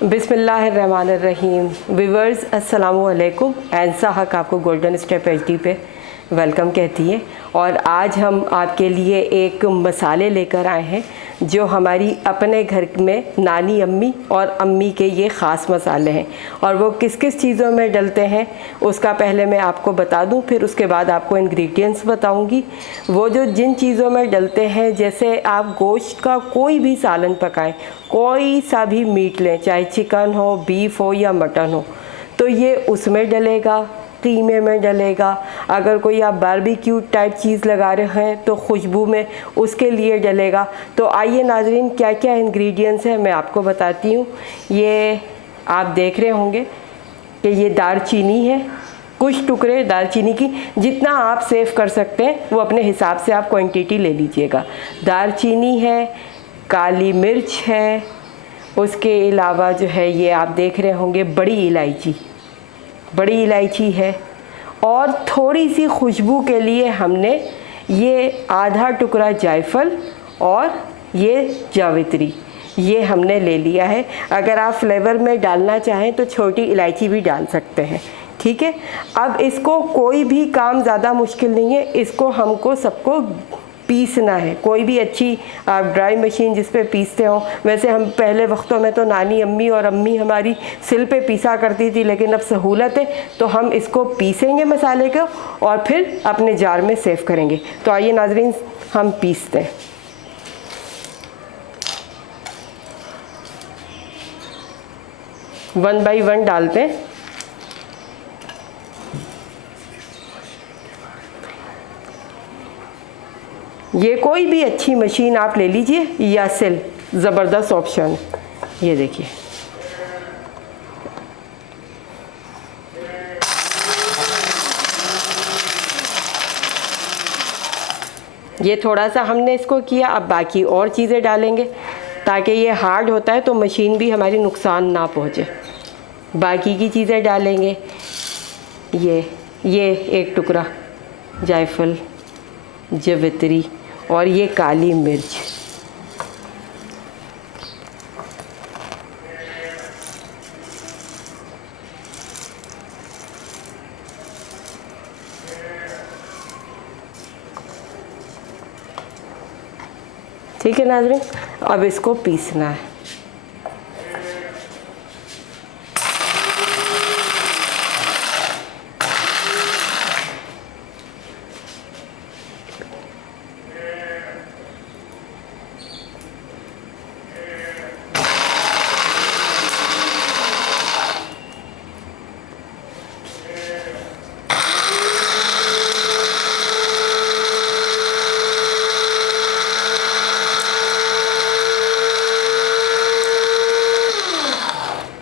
बिस्मिल्लाहिर्रहमानिर्रहीम। व्यूअर्स अस्सलामु अलैकुम। एंसा हक आपको गोल्डन स्टेप एचडी पे वेलकम कहती है। और आज हम आपके लिए एक मसाले लेकर आए हैं जो हमारी अपने घर में नानी अम्मी और अम्मी के ये ख़ास मसाले हैं। और वो किस किस चीज़ों में डलते हैं उसका पहले मैं आपको बता दूं, फिर उसके बाद आपको इंग्रेडिएंट्स बताऊंगी। वो जो जिन चीज़ों में डलते हैं, जैसे आप गोश्त का कोई भी सालन पकाएं, कोई सा भी मीट लें, चाहे चिकन हो, बीफ हो या मटन हो, तो ये उसमें डलेगा, कीमे में डलेगा। अगर कोई आप बारबेक्यू टाइप चीज़ लगा रहे हैं तो खुशबू में उसके लिए डलेगा। तो आइए नाजरीन, क्या क्या इंग्रेडिएंट्स हैं मैं आपको बताती हूँ। ये आप देख रहे होंगे कि ये दालचीनी है, कुछ टुकड़े दालचीनी की, जितना आप सेव कर सकते हैं वो अपने हिसाब से आप क्वांटिटी ले लीजिएगा। दालचीनी है, काली मिर्च है, उसके अलावा जो है ये आप देख रहे होंगे बड़ी इलायची है। और थोड़ी सी खुशबू के लिए हमने ये आधा टुकड़ा जायफल और ये जावित्री ये हमने ले लिया है। अगर आप फ्लेवर में डालना चाहें तो छोटी इलायची भी डाल सकते हैं, ठीक है। अब इसको कोई भी काम ज़्यादा मुश्किल नहीं है, इसको हमको सबको पीसना है। कोई भी अच्छी आप ड्राई मशीन जिस पे पीसते हो, वैसे हम पहले वक्तों में तो नानी अम्मी और अम्मी हमारी सिल पे पीसा करती थी, लेकिन अब सहूलत है तो हम इसको पीसेंगे मसाले को और फिर अपने जार में सेव करेंगे। तो आइए नाजरीन हम पीसते हैं। वन बाई वन डालते हैं। ये कोई भी अच्छी मशीन आप ले लीजिए या सिल, ज़बरदस्त ऑप्शन। ये देखिए, ये थोड़ा सा हमने इसको किया। अब बाकी और चीज़ें डालेंगे ताकि ये हार्ड होता है तो मशीन भी हमारी नुकसान ना पहुँचे। बाकी की चीज़ें डालेंगे। ये एक टुकड़ा जायफल, जावित्री और ये काली मिर्च। ठीक है नाज़रीन, अब इसको पीसना है।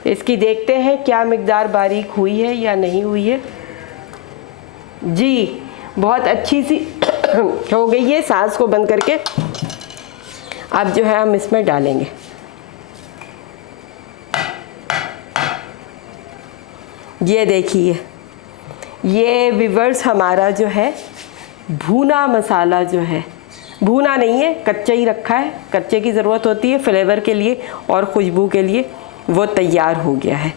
इसकी देखते हैं क्या मिकदार बारीक हुई है या नहीं हुई है। जी बहुत अच्छी सी हो गई है। सांस को बंद करके अब जो है हम इसमें डालेंगे। ये देखिए, ये व्यूअर्स हमारा जो है भुना मसाला जो है, भुना नहीं है, कच्चा ही रखा है। कच्चे की ज़रूरत होती है फ्लेवर के लिए और खुशबू के लिए। वो तैयार हो गया है।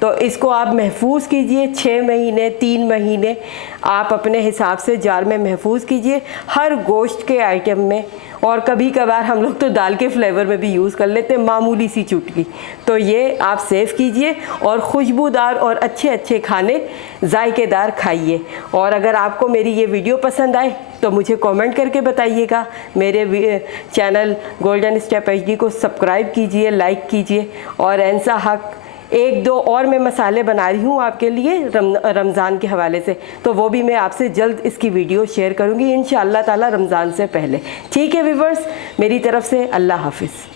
तो इसको आप महफूज कीजिए 6 महीने 3 महीने आप अपने हिसाब से जार में महफूज कीजिए, हर गोश्त के आइटम में। और कभी कभार हम लोग तो दाल के फ्लेवर में भी यूज़ कर लेते हैं, मामूली सी चुटकी। तो ये आप सेव कीजिए और खुशबूदार और अच्छे अच्छे खाने जायकेदार खाइए। और अगर आपको मेरी ये वीडियो पसंद आए तो मुझे कमेंट करके बताइएगा। मेरे चैनल गोल्डन स्टेप एचडी को सब्सक्राइब कीजिए, लाइक कीजिए। और एंसा हक 1-2 और मैं मसाले बना रही हूँ आपके लिए रमज़ान के हवाले से, तो वो भी मैं आपसे जल्द इसकी वीडियो शेयर करूँगी इंशाअल्लाह ताला रमज़ान से पहले। ठीक है व्यूअर्स, मेरी तरफ से अल्लाह हाफिज़।